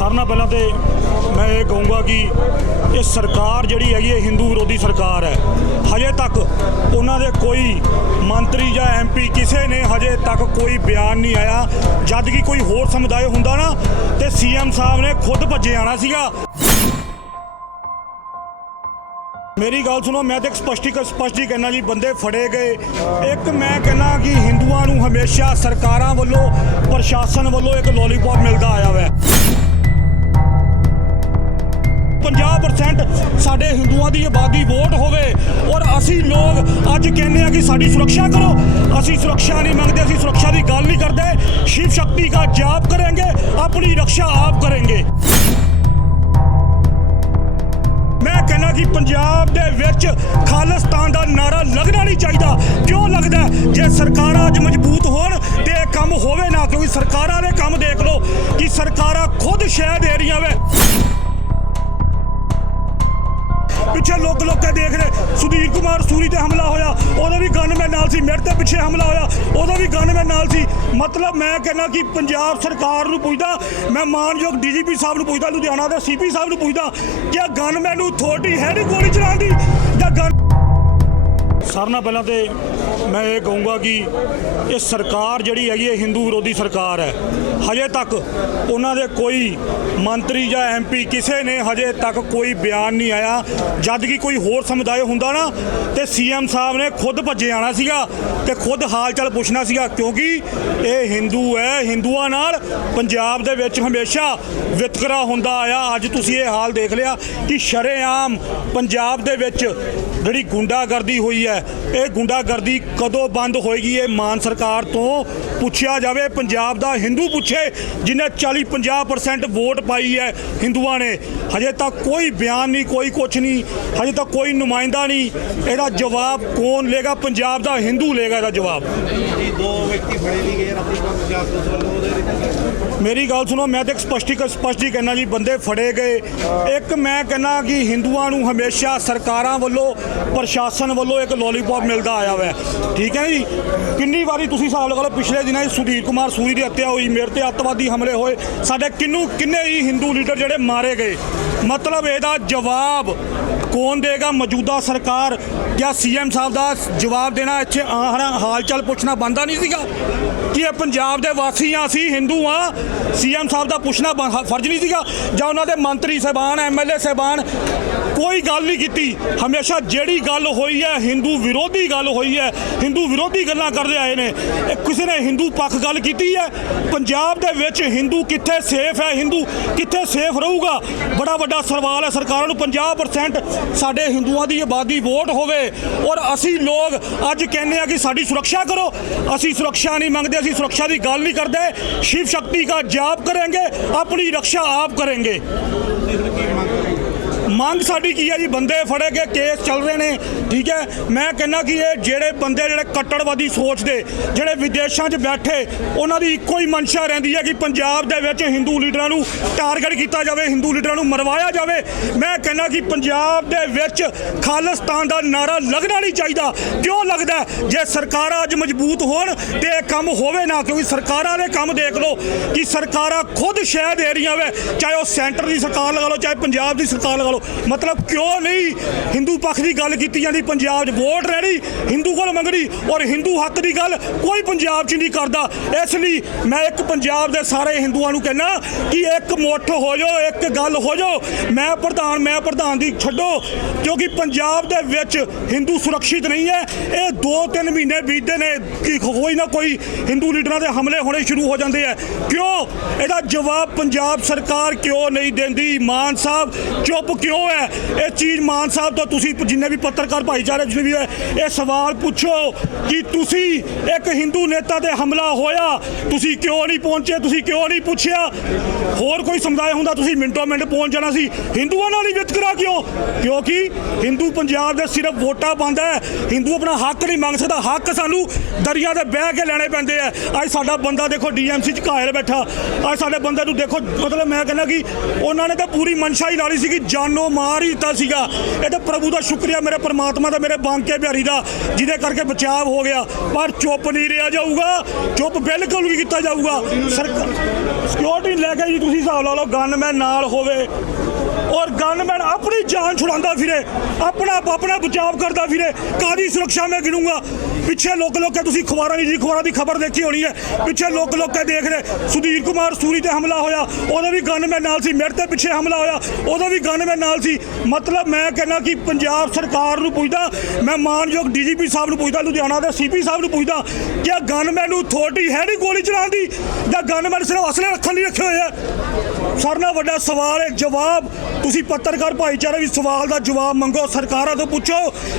ਸਾਰਿਆਂ ਨਾਲ ਪਹਿਲਾਂ ਤੇ ਮੈਂ ਇਹ ਕਹੂੰਗਾ ਕਿ ਇਹ ਸਰਕਾਰ ਜਿਹੜੀ ਹੈਗੀ ਹੈ ਹਿੰਦੂ ਵਿਰੋਧੀ ਸਰਕਾਰ ਹੈ। ਹਜੇ ਤੱਕ ਉਹਨਾਂ ਦੇ ਕੋਈ ਮੰਤਰੀ ਜਾਂ ਐਮਪੀ ਕਿਸੇ ਨੇ ਹਜੇ ਤੱਕ ਕੋਈ ਬਿਆਨ ਨਹੀਂ ਆਇਆ। ਜਦ ਕਿ ਕੋਈ ਹੋਰ ਸਮੁਦਾਇ ਹੁੰਦਾ ਨਾ, ਤੇ ਸੀਐਮ ਸਾਹਿਬ ਨੇ ਖੁਦ ਭੱਜੇ ਆਣਾ ਸੀਗਾ। ਮੇਰੀ ਗੱਲ ਸੁਣੋ, ਮੈਂ ਤਾਂ ਇੱਕ ਸਪਸ਼ਟੀ ਸਪਸ਼ਟੀ ਕਹਿਣਾ ਜੀ, ਬੰਦੇ ਫੜੇ ਗਏ। ਇੱਕ ਮੈਂ ਕਹਿਣਾ ਕਿ ਹਿੰਦੂਆਂ ਨੂੰ ਹਮੇਸ਼ਾ ਸਰਕਾਰਾਂ ਵੱਲੋਂ, ਪ੍ਰਸ਼ਾਸਨ ਵੱਲੋਂ ਇੱਕ ਲੋਲੀਪੌਪ ਮਿਲਦਾ ਆਇਆ ਵੈ 50% ਸਾਡੇ ਹਿੰਦੂਆਂ ਦੀ ਆਬਾਦੀ ਵੋਟ ਹੋਵੇ ਔਰ ਅਸੀਂ ਲੋਕ ਅੱਜ ਕਹਿੰਦੇ ਆ ਕਿ ਸਾਡੀ ਸੁਰੱਖਿਆ ਕਰੋ। ਅਸੀਂ ਸੁਰੱਖਿਆ ਨਹੀਂ ਮੰਗਦੇ, ਅਸੀਂ ਸੁਰੱਖਿਆ ਦੀ ਗੱਲ ਨਹੀਂ ਕਰਦੇ। ਸ਼ਿਵ ਸ਼ਕਤੀ ਦਾ ਜਾਪ ਕਰਾਂਗੇ, ਆਪਣੀ ਰੱਖਿਆ ਆਪ ਕਰਾਂਗੇ। ਮੈਂ ਕਹਿੰਦਾ ਕਿ ਪੰਜਾਬ ਦੇ ਵਿੱਚ ਖਾਲਿਸਤਾਨ ਦਾ ਨਾਰਾ ਲੱਗਣਾ ਨਹੀਂ ਚਾਹੀਦਾ। ਕਿਉਂ ਲੱਗਦਾ? ਜੇ ਸਰਕਾਰਾਂ ਅੱਜ ਮਜ਼ਬੂਤ ਹੋਣ ਤੇ ਇਹ ਕੰਮ ਹੋਵੇ ਨਾ, ਕਿਉਂਕਿ ਸਰਕਾਰਾਂ ਦੇ ਕੰਮ ਦੇਖ ਲਓ ਕਿ ਸਰਕਾਰਾਂ ਖੁਦ ਸ਼ਹਿ ਦੇ ਰਹੀਆਂ ਵੇ। ਪਿੱਛੇ ਲੋਕ ਲੋਕੇ ਦੇਖ ਰਹੇ। ਸੁਧੀਰ ਕੁਮਾਰ ਸੂਰੀ ਤੇ ਹਮਲਾ ਹੋਇਆ। ਉਹਦਾ ਵੀ ਗਨਮੈਨ ਨਾਲ ਸੀ ਮੇਰੇ ਤੇ ਪਿੱਛੇ ਹਮਲਾ ਹੋਇਆ। ਉਹਦਾ ਵੀ ਗਨਮੈਨ ਨਾਲ ਸੀ। ਮਤਲਬ ਮੈਂ ਕਹਿੰਦਾ ਕਿ ਪੰਜਾਬ ਸਰਕਾਰ ਨੂੰ ਪੁੱਛਦਾ, ਮੈਂ ਮਾਨਯੋਗ ਡੀਜੀਪੀ ਸਾਹਿਬ ਨੂੰ ਪੁੱਛਦਾ, ਲੁਧਿਆਣਾ ਦੇ ਸੀਪੀ ਸਾਹਿਬ ਨੂੰ ਪੁੱਛਦਾ ਕਿ ਗਨਮੈਨ ਨੂੰ ਅਥਾਰਟੀ ਹੈ ਨਹੀਂ ਗੋਲੀ ਚਲਾਉਣ ਦੀ? ਜਾਂ ਗਨ ਸਾਰਿਆਂ ਨਾਲ ਪਹਿਲਾਂ ਤੇ ਮੈਂ ਇਹ ਕਹੂੰਗਾ ਕਿ ਇਹ ਸਰਕਾਰ ਜਿਹੜੀ ਹੈਗੀ ਇਹ ਹਿੰਦੂ ਵਿਰੋਧੀ ਸਰਕਾਰ ਹੈ। ਹਜੇ ਤੱਕ ਉਹਨਾਂ ਦੇ ਕੋਈ ਮੰਤਰੀ ਜਾਂ ਐਮਪੀ ਕਿਸੇ ਨੇ ਹਜੇ ਤੱਕ ਕੋਈ ਬਿਆਨ ਨਹੀਂ ਆਇਆ। ਜਦ ਕਿ ਕੋਈ ਹੋਰ ਸਮੁਦਾਇ ਹੁੰਦਾ ਨਾ, ਤੇ ਸੀਐਮ ਸਾਹਿਬ ਨੇ ਖੁਦ ਭੱਜੇ ਆਣਾ ਸੀਗਾ ਤੇ ਖੁਦ ਹਾਲ ਚਾਲ ਪੁੱਛਣਾ ਸੀਗਾ, ਕਿਉਂਕਿ ਇਹ ਹਿੰਦੂ ਹੈ, ਹਿੰਦੂਆਂ ਨਾਲ ਪੰਜਾਬ ਦੇ ਵਿੱਚ ਹਮੇਸ਼ਾ ਵਿਤਕਰਾ ਹੁੰਦਾ ਆਇਆ। ਅੱਜ ਤੁਸੀਂ ਇਹ ਹਾਲ ਦੇਖ ਲਿਆ ਕਿ ਸ਼ਰੇਆਮ ਪੰਜਾਬ ਦੇ ਵਿੱਚ ਜਿਹੜੀ ਗੁੰਡਾਗਰਦੀ ਹੋਈ ਹੈ ਇਹ ਗੁੰਡਾਗਰਦੀ ਕਦੋਂ ਬੰਦ ਹੋਏਗੀ ਇਹ ਮਾਨ ਸਰਕਾਰ ਤੋਂ ਪੁੱਛਿਆ ਜਾਵੇ। ਪੰਜਾਬ ਦਾ ਹਿੰਦੂ ਪੁੱਛੇ ਜਿਨੇ 40 50% ਵੋਟ ਪਾਈ ਹੈ ਹਿੰਦੂਆਂ ਨੇ ਹਜੇ ਤੱਕ ਕੋਈ ਬਿਆਨ ਨਹੀਂ ਕੋਈ ਕੁਛ ਨਹੀਂ ਹਜੇ ਤੱਕ ਕੋਈ ਨੁਮਾਇੰਦਾ ਨਹੀਂ। ਇਹਦਾ ਜਵਾਬ ਕੌਣ ਲੇਗਾ ਪੰਜਾਬ ਦਾ ਹਿੰਦੂ ਲੇਗਾ ਇਹਦਾ ਜਵਾਬ। ਜੀ ਦੋ ਵਿਅਕਤੀ ਫੜੇ ਵੀ ਗਏ ਰਾਤੀ ਪੰਜਾਬ ਪੁਲਿਸ ਵੱਲੋਂ ਉਹਦੇ ਵਿੱਚ। ਮੇਰੀ ਗੱਲ ਸੁਣੋ ਮੈਂ ਤਾਂ ਇੱਕ ਸਪਸ਼ਟੀ ਸਪਸ਼ਟੀ ਕਹਿਣਾ ਜੀ ਬੰਦੇ ਫੜੇ ਗਏ। ਇੱਕ ਮੈਂ ਕਹਿਣਾ ਕਿ ਹਿੰਦੂਆਂ ਨੂੰ ਹਮੇਸ਼ਾ ਸਰਕਾਰਾਂ ਵੱਲੋਂ ਪ੍ਰਸ਼ਾਸਨ ਵੱਲੋਂ ਇੱਕ ਲੋਲੀਪੌਪ ਮਿਲਦਾ ਆਇਆ ਵੈ। ਠੀਕ ਹੈ ਜੀ? ਕਿੰਨੀ ਵਾਰੀ ਤੁਸੀਂ ਹਿਸਾਬ ਲਗਾ ਲਓ, ਪਿਛਲੇ ਦਿਨਾਂ ਸੁਧੀਰ ਕੁਮਾਰ ਸੂਰੀ ਦੀ ਹੱਤਿਆ ਹੋਈ, ਮੇਰੇ ਤੇ ਅੱਤਵਾਦੀ ਹਮਲੇ ਹੋਏ। ਸਾਡੇ ਕਿੰਨੂ ਕਿੰਨੇ ਹੀ ਹਿੰਦੂ ਲੀਡਰ ਜਿਹੜੇ ਮਾਰੇ ਗਏ? ਮਤਲਬ ਇਹਦਾ ਜਵਾਬ ਕੌਣ ਦੇਗਾ? ਮੌਜੂਦਾ ਸਰਕਾਰ ਜਾਂ ਸੀਐਮ ਸਾਹਿਬ ਦਾ ਜਵਾਬ ਦੇਣਾ, ਇੱਥੇ ਆਹ ਹਾਲ ਚਾਲ ਪੁੱਛਣਾ ਬੰਦਾ ਨਹੀਂ ਸੀਗਾ? ਕਿ ਇਹ ਪੰਜਾਬ ਦੇ ਵਾਸੀ ਆ, ਅਸੀਂ ਹਿੰਦੂ ਆ? ਸੀਐਮ ਸਾਹਿਬ ਦਾ ਪੁੱਛਣਾ ਬੰ- ਫਰਜ਼ ਨਹੀਂ ਸੀਗਾ? ਜਾਂ ਉਹਨਾਂ ਦੇ ਮੰਤਰੀ ਸਾਹਿਬਾਨ ਐਮਐਲਏ ਸਾਹਿਬਾਨ, ਕੋਈ ਗੱਲ ਨਹੀਂ ਕੀਤੀ। ਹਮੇਸ਼ਾ ਜਿਹੜੀ ਗੱਲ ਹੋਈ ਹੈ, ਹਿੰਦੂ ਵਿਰੋਧੀ ਗੱਲ ਹੋਈ ਹੈ, ਹਿੰਦੂ ਵਿਰੋਧੀ ਗੱਲਾਂ ਕਰਦੇ ਆਏ ਨੇ। ਇਹ ਕਿਸੇ ਨੇ ਹਿੰਦੂ ਪੱਖ ਗੱਲ ਕੀਤੀ ਹੈ? ਪੰਜਾਬ ਦੇ ਵਿੱਚ ਹਿੰਦੂ ਕਿੱਥੇ ਸੇਫ ਹੈ? ਹਿੰਦੂ ਕਿੱਥੇ ਸੇਫ ਰਹੂਗਾ? ਬੜਾ ਵੱਡਾ ਸਵਾਲ ਹੈ ਸਰਕਾਰਾਂ ਨੂੰ। 50% ਸਾਡੇ ਹਿੰਦੂਆਂ ਦੀ ਆਬਾਦੀ ਵੋਟ ਹੋਵੇ। ਔਰ ਅਸੀਂ ਲੋਕ ਅੱਜ ਕਹਿੰਦੇ ਆ ਕਿ ਸਾਡੀ ਸੁਰੱਖਿਆ ਕਰੋ। ਅਸੀਂ ਸੁਰੱਖਿਆ ਨਹੀਂ ਮੰਗਦੇ, ਅਸੀਂ ਸੁਰੱਖਿਆ ਦੀ ਗੱਲ ਨਹੀਂ ਕਰਦੇ। ਸ਼ਿਵ ਸ਼ਕਤੀ ਦਾ ਜਾਪ ਕਰਾਂਗੇ, ਆਪਣੀ ਰੱਖਿਆ ਆਪ ਕਰਾਂਗੇ। ਮੰਗ ਸਾਡੀ ਕੀ ਹੈ ਜੀ? ਬੰਦੇ ਫੜੇ ਗਏ ਕੇਸ ਚੱਲ ਰਹੇ ਨੇ, ਠੀਕ ਹੈ? ਮੈਂ ਕਹਿੰਦਾ ਕਿ ਇਹ ਜਿਹੜੇ ਬੰਦੇ ਜਿਹੜੇ ਕੱਟੜਵਾਦੀ ਸੋਚ ਦੇ, ਜਿਹੜੇ ਵਿਦੇਸ਼ਾਂ 'ਚ ਬੈਠੇ, ਉਹਨਾਂ ਦੀ ਇੱਕੋ ਹੀ ਮਨਸ਼ਾ ਰਹਿੰਦੀ ਹੈ ਕਿ ਪੰਜਾਬ ਦੇ ਵਿੱਚ ਹਿੰਦੂ ਲੀਡਰਾਂ ਨੂੰ ਟਾਰਗੇਟ ਕੀਤਾ ਜਾਵੇ ਹਿੰਦੂ ਲੀਡਰਾਂ ਨੂੰ ਮਰਵਾਇਆ ਜਾਵੇ। ਮੈਂ ਕਹਿੰਦਾ ਕਿ ਪੰਜਾਬ ਦੇ ਵਿੱਚ ਖਾਲਿਸਤਾਨ ਦਾ ਨਾਰਾ ਲੱਗਣਾ ਨਹੀਂ ਚਾਹੀਦਾ। ਕਿਉਂ ਲੱਗਦਾ? ਜੇ ਸਰਕਾਰਾਂ ਅੱਜ ਮਜ਼ਬੂਤ ਹੋਣ ਤੇ ਇਹ ਕੰਮ ਹੋਵੇ ਨਾ, ਕਿਉਂਕਿ ਸਰਕਾਰਾਂ ਦੇ ਕੰਮ ਦੇਖ ਲਓ ਕਿ ਸਰਕਾਰਾਂ ਖੁਦ ਸ਼ਹਿ ਦੇ ਰਹੀਆਂ ਵੇ ਚਾਹੇ ਉਹ ਸੈਂਟਰ ਦੀ ਸਰਕਾਰ ਲਗਾ ਲਓ, ਚਾਹੇ ਪੰਜਾਬ ਦੀ ਸਰਕਾਰ ਲਗਾ ਲਓ ਮਤਲਬ ਕਿਉਂ ਨਹੀਂ ਹਿੰਦੂ ਪੱਖ ਦੀ ਗੱਲ ਕੀਤੀ ਜਾਂਦੀ? ਪੰਜਾਬ 'ਚ ਵੋਟ ਰਹਿਣੀ, ਹਿੰਦੂ ਕੋਲ ਮੰਗਣੀ ਔਰ ਹਿੰਦੂ ਹੱਕ ਦੀ ਗੱਲ ਕੋਈ ਪੰਜਾਬ 'ਚ ਨਹੀਂ ਕਰਦਾ। ਇਸ ਲਈ ਮੈਂ ਇੱਕ ਪੰਜਾਬ ਦੇ ਸਾਰੇ ਹਿੰਦੂਆਂ ਨੂੰ ਕਹਿਣਾ ਕਿ ਇੱਕ ਮੁੱਠ ਹੋ ਜਾਓ, ਇੱਕ ਗੱਲ ਹੋ ਜਾਓ। ਮੈਂ ਪ੍ਰਧਾਨ ਮੈਂ ਪ੍ਰਧਾਨ ਦੀ ਛੱਡੋ, ਕਿਉਂਕਿ ਪੰਜਾਬ ਦੇ ਵਿੱਚ ਹਿੰਦੂ ਸੁਰੱਖਿਅਤ ਨਹੀਂ ਹੈ। ਇਹ 2-3 ਮਹੀਨੇ ਬੀਤਦੇ ਨੇ ਕਿ ਕੋਈ ਨਾ ਕੋਈ ਹਿੰਦੂ ਲੀਡਰਾਂ ਦੇ ਹਮਲੇ ਹੋਣੇ ਸ਼ੁਰੂ ਹੋ ਜਾਂਦੇ ਆ। ਕਿਉਂ? ਇਹਦਾ ਜਵਾਬ ਪੰਜਾਬ ਸਰਕਾਰ ਕਿਉਂ ਨਹੀਂ ਦਿੰਦੀ? ਮਾਨ ਸਾਹਿਬ, ਚੁੱਪ ਕਿਉਂ ਹੈ, ਇਹ ਚੀਜ਼ ਮਾਨ ਸਾਹਿਬ ਤੋਂ ਤੁਸੀਂ ਜਿੰਨੇ ਵੀ ਪੱਤਰਕਾਰ ਭਾਈਚਾਰੇ ਜਿੰਨੇ ਵੀ ਹੈ, ਇਹ ਸਵਾਲ ਪੁੱਛੋ ਕਿ ਤੁਸੀਂ ਇੱਕ ਹਿੰਦੂ ਨੇਤਾ ਤੇ ਹਮਲਾ ਹੋਇਆ, ਤੁਸੀਂ ਕਿਉਂ ਨਹੀਂ ਪਹੁੰਚੇ, ਤੁਸੀਂ ਕਿਉਂ ਨਹੀਂ ਪੁੱਛਿਆ? ਹੋਰ ਕੋਈ ਸਮੁਦਾਇ ਹੁੰਦਾ, ਤੁਸੀਂ ਮਿੰਟੋ ਮਿੰਟ ਪਹੁੰਚ ਜਾਣਾ ਸੀ। ਹਿੰਦੂਆਂ ਨਾਲ ਹੀ ਵਿਤਕਰਾ ਕਿਉਂ? ਕਿਉਂਕਿ ਹਿੰਦੂ ਪੰਜਾਬ ਦੇ ਸਿਰਫ ਵੋਟਾਂ ਪਾਉਂਦਾ ਹੈ। ਹਿੰਦੂ ਆਪਣਾ ਹੱਕ ਨਹੀਂ ਮੰਗ ਸਕਦਾ। ਹੱਕ ਸਾਨੂੰ ਦਰਿਆ ਤੇ ਬਹਿ ਕੇ ਲੈਣੇ ਪੈਂਦੇ ਆ। ਅੱਜ ਸਾਡਾ ਬੰਦਾ ਦੇਖੋ ਡੀਐਮਸੀ ਚ ਘਾਇਲ ਬੈਠਾ। ਅੱਜ ਸਾਡੇ ਬੰਦੇ ਨੂੰ ਦੇਖੋ, ਮਤਲਬ ਮੈਂ ਕਹਿੰਦਾ ਕਿ ਉਹਨਾਂ ਨੇ ਤਾਂ ਪੂਰੀ ਮਨਸ਼ਾ ਹੀ ਲਾ ਲਈ ਸੀ ਕਿ ਜਾਨੋ ਜਾਨੋਂ ਮਾਰ ਹੀ ਦਿੱਤਾ ਸੀਗਾ। ਇਹ ਤਾਂ ਪ੍ਰਭੂ ਦਾ ਸ਼ੁਕਰੀਆ, ਮੇਰੇ ਪਰਮਾਤਮਾ ਦਾ, ਮੇਰੇ ਬਾਂਕੇ ਬਿਹਾਰੀ ਦਾ, ਜਿਹਦੇ ਕਰਕੇ ਬਚਾਅ ਹੋ ਗਿਆ। ਪਰ ਚੁੱਪ ਨਹੀਂ ਰਿਹਾ ਜਾਊਗਾ, ਚੁੱਪ ਬਿਲਕੁਲ ਵੀ ਕੀਤਾ ਜਾਊਗਾ। ਸਰਕਾਰ ਸਿਕਿਉਰਿਟੀ ਲੈ ਕੇ ਜੀ ਤੁਸੀਂ ਹਿਸਾਬ ਲਾ ਲਓ ਗਨਮੈਨ ਨਾਲ ਹੋਵੇ। ਔਰ ਗਨਮੈਨ ਆਪਣੀ ਜਾਨ ਛੁਡਾਉਂਦਾ ਫਿਰੇ, ਆਪਣਾ ਆਪਣਾ ਬਚਾਅ ਕਰਦਾ ਫਿਰੇ, ਕਾਦੀ ਸੁਰੱਖਿਆ ਮੈਂ ਗਿਣੂੰਗਾ। ਪਿੱਛੇ ਲੋਕ ਲੋਕ ਤੁਸੀਂ ਖਬਰਾਂ ਦੀ ਜੀ ਖਬਰਾਂ ਦੀ ਖਬਰ ਦੇਖੀ ਹੋਣੀ ਹੈ। ਪਿੱਛੇ ਲੋਕ ਲੋਕ ਦੇਖ ਰਹੇ, ਸੁਧੀਰ ਕੁਮਾਰ ਸੂਰੀ ਤੇ ਹਮਲਾ ਹੋਇਆ। ਉਹਦਾ ਵੀ ਗਨਮੈਨ ਨਾਲ ਸੀ, ਮੇਰੇ ਤੇ ਪਿੱਛੇ ਹਮਲਾ ਹੋਇਆ। ਉਹਦਾ ਵੀ ਗਨਮੈਨ ਨਾਲ ਸੀ। ਮਤਲਬ ਮੈਂ ਕਹਿੰਦਾ ਕਿ ਪੰਜਾਬ ਸਰਕਾਰ ਨੂੰ ਪੁੱਛਦਾ, ਮੈਂ ਮਾਨਯੋਗ ਡੀਜੀਪੀ ਸਾਹਿਬ ਨੂੰ ਪੁੱਛਦਾ, ਲੁਧਿਆਣਾ ਦੇ ਸੀਪੀ ਸਾਹਿਬ ਨੂੰ ਪੁੱਛਦਾ ਕਿ ਇਹ ਗਨਮੈਨ ਨੂੰ ਅਥਾਰਟੀ ਹੈ ਨਹੀਂ ਗੋਲੀ ਚਲਾਉਣ ਦੀ? ਜਾਂ ਗਨਮੈਨ ਸਿਰਫ ਅਸਲੇ ਰੱਖਣ ਲਈ ਰੱਖੇ ਹੋਏ ਆ? ਸਾਰਿਆਂ ਨਾਲ ਵੱਡਾ ਸਵਾਲ ਹੈ, ਜਵਾਬ ਤੁਸੀਂ ਪੱਤਰਕਾਰ ਭਾਈਚਾਰੇ ਵੀ ਸਵਾਲ ਦਾ ਜਵਾਬ ਮੰਗੋ, ਸਰਕਾਰਾਂ ਤੋਂ ਪੁੱਛੋ।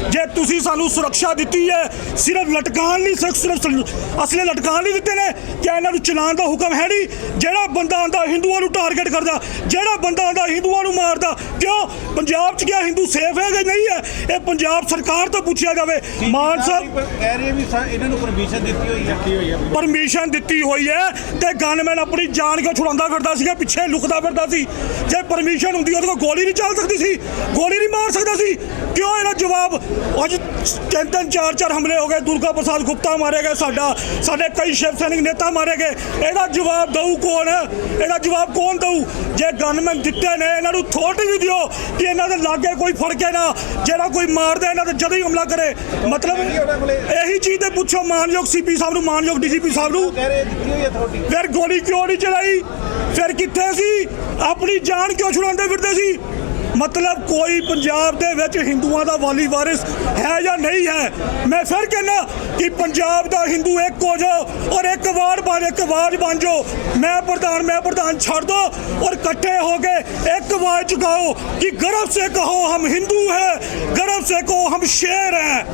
ਜੇ ਤੁਸੀਂ ਸਾਨੂੰ ਸੁਰੱਖਿਆ ਦਿੱਤੀ ਹੈ, ਸਿਰਫ ਲਟਕਾਉਣ ਨਹੀਂ, ਸਿਰਫ ਸਿਰਫ ਅਸਲੇ ਲਟਕਾਉਣ ਨਹੀਂ ਦਿੱਤੇ ਨੇ ਕਿ ਇਹਨਾਂ ਨੂੰ ਚਲਾਉਣ ਦਾ ਹੁਕਮ ਹੈ ਨਹੀਂ? ਜਿਹੜਾ ਬੰਦਾ ਆਂਦਾ ਹਿੰਦੂਆਂ ਨੂੰ ਟਾਰਗੇਟ ਕਰਦਾ, ਜਿਹੜਾ ਬੰਦਾ ਆਂਦਾ ਹਿੰਦੂਆਂ ਨੂੰ ਮਾਰਦਾ, ਕਿਉਂ? ਪੰਜਾਬ 'ਚ ਕਿਆ ਹਿੰਦੂ ਸੇਫ ਹੈ ਕਿ ਨਹੀਂ ਹੈ? ਇਹ ਪੰਜਾਬ ਸਰਕਾਰ ਤੋਂ ਪੁੱਛਿਆ ਜਾਵੇ। ਮਾਨ ਸਾਹਿਬ ਕਹਿ ਰਹੇ ਵੀ ਇਹਨਾਂ ਨੂੰ ਪਰਮਿਸ਼ਨ ਦਿੱਤੀ ਹੋਈ ਹੈ। ਦਿੱਤੀ ਹੋਈ ਹੈ ਪਰਮਿਸ਼ਨ ਦਿੱਤੀ ਹੋਈ ਹੈ ਤੇ ਗਨਮੈਨ ਆਪਣੀ ਜਾਨ ਕਿਉਂ ਛੁਡਾਉਂਦਾ ਫਿਰਦਾ ਸੀਗਾ ਪਿੱਛੇ ਲੁਕਦਾ ਫਿਰਦਾ ਸੀ। ਜੇ ਪਰਮਿਸ਼ਨ ਹੁੰਦੀ ਉਹਦੇ ਕੋਲ ਗੋਲੀ ਨਹੀਂ ਚੱਲ ਸਕਦੀ ਸੀ। ਗੋਲੀ ਨਹੀਂ ਮਾਰ ਸਕਦਾ ਸੀ। ਕਿਉਂ ਇਹਦਾ ਜਵਾਬ? ਅੱਜ ਤਿੰਨ ਤਿੰਨ ਚਾਰ ਚਾਰ ਹਮਲੇ ਹੋ ਗਏ। ਦੁਰਗਾ ਪ੍ਰਸਾਦ ਗੁਪਤਾ ਮਾਰੇ ਗਏ ਸਾਡਾ ਸਾਡੇ ਕਈ ਸ਼ਿਵ ਸੈਨਿਕ ਨੇਤਾ ਮਾਰੇ ਗਏ। ਇਹਦਾ ਜਵਾਬ ਦਊ ਕੌਣ ਇਹਦਾ ਜਵਾਬ ਕੌਣ ਦਊ? ਜੇ ਗਨਮੈਨ ਦਿੱਤੇ ਨੇ ਇਹਨਾਂ ਨੂੰ ਥੋੜੀ ਵੀ ਦਿਓ ਕਿ ਇਹਨਾਂ ਦੇ ਲਾਗੇ ਕੋਈ ਫੜਕੇ ਨਾ ਜਿਹੜਾ ਕੋਈ ਮਾਰਦਾ ਇਹਨਾਂ ਤੇ ਜਦੋਂ ਹੀ ਹਮਲਾ ਕਰੇ। ਮਤਲਬ ਇਹੀ ਚੀਜ਼ ਤੇ ਪੁੱਛੋ ਮਾਨਯੋਗ ਸੀਪੀ ਸਾਹਿਬ ਨੂੰ ਮਾਨਯੋਗ ਡੀਜੀਪੀ ਸਾਹਿਬ ਨੂੰ। ਫਿਰ ਗੋਲੀ ਕਿਉਂ ਨਹੀਂ ਚਲਾਈ? ਫਿਰ ਕਿੱਥੇ ਸੀ? ਆਪਣੀ ਜਾਨ ਕਿਉਂ ਛੁਡਾਉਂਦੇ ਫਿਰਦੇ ਸੀ? ਮਤਲਬ ਕੋਈ ਪੰਜਾਬ ਦੇ ਵਿੱਚ ਹਿੰਦੂਆਂ ਦਾ ਵਾਲੀ ਵਾਰਿਸ ਹੈ ਜਾਂ ਨਹੀਂ ਹੈ? ਮੈਂ ਫਿਰ ਕਹਿੰਦਾ ਕਿ ਪੰਜਾਬ ਦਾ ਹਿੰਦੂ ਇੱਕ ਹੋ ਜਾਓ ਔਰ ਇੱਕ ਵਾਰ ਬਣ ਇੱਕ ਆਵਾਜ਼ ਬਣ ਜਾਓ। ਮੈਂ ਪ੍ਰਧਾਨ ਮੈਂ ਪ੍ਰਧਾਨ ਛੱਡ ਦੋ ਔਰ ਇਕੱਠੇ ਹੋ ਕੇ ਇੱਕ ਆਵਾਜ਼ ਚੁਕਾਓ ਕਿ ਗਰਵ ਸੇ ਕਹੋ ਹਮ ਹਿੰਦੂ ਹੈ, ਗਰਵ ਸੇ ਕਹੋ ਹਮ ਸ਼ੇਰ ਹੈ।